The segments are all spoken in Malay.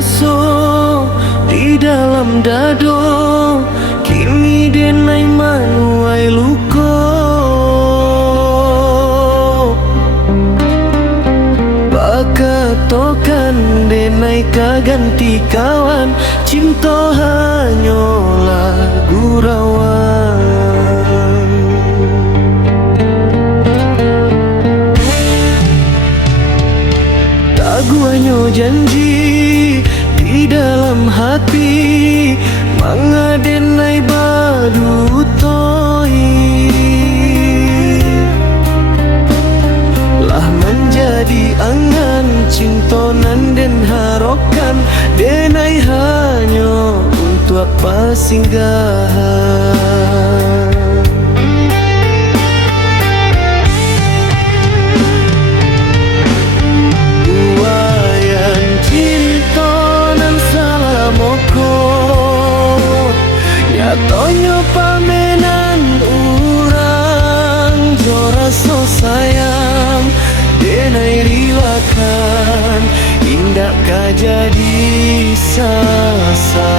raso di dalam dado, kini denai manuai luko. Bakatokan denai kaganti kawan, cinta hanyalah gurauan. Taguanyo janji di dalam hati, mangadenai badu toi lah menjadi angan cintonan dan harokan, denai hanya untuk apa singgahan. Tonyo pamenan urang jo raso sayang, denai riwakan indak kajadi sasaran.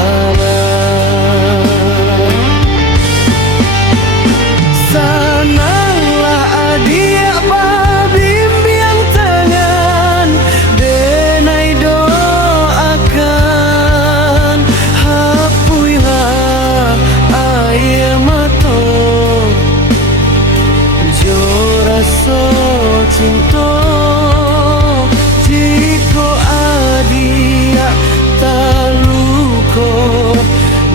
Sananglah adia babimbiang tangan, denai doakan hapuilah air mata jo raso cinta. Jiko adia taluko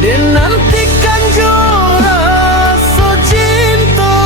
dan nantikan jo raso cinta.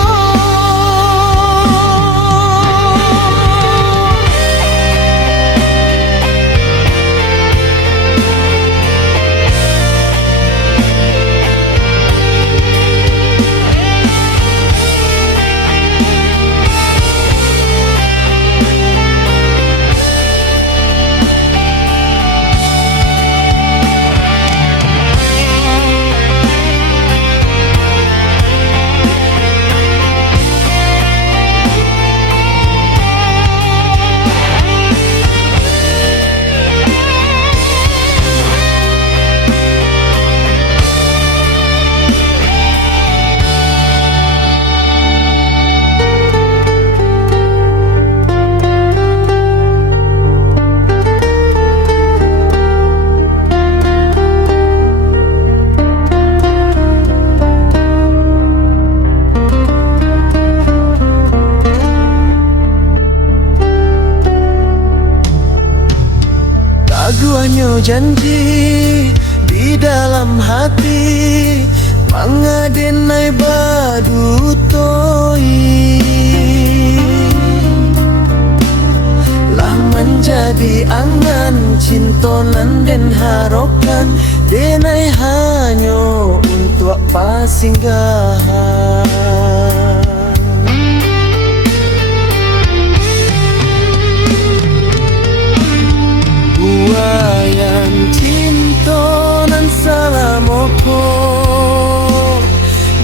Taguanyo janji di dalam hati, mangadenai badu toi lah menjadi angan cintonan dan harokan, denai hanyo untuk apa singgahan. Buayan cintonan salamoko,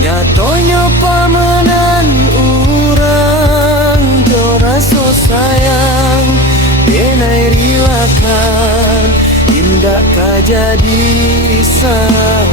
nyatonyo pamenan urang jo raso sayang, denai riwakan indak kajadi salah.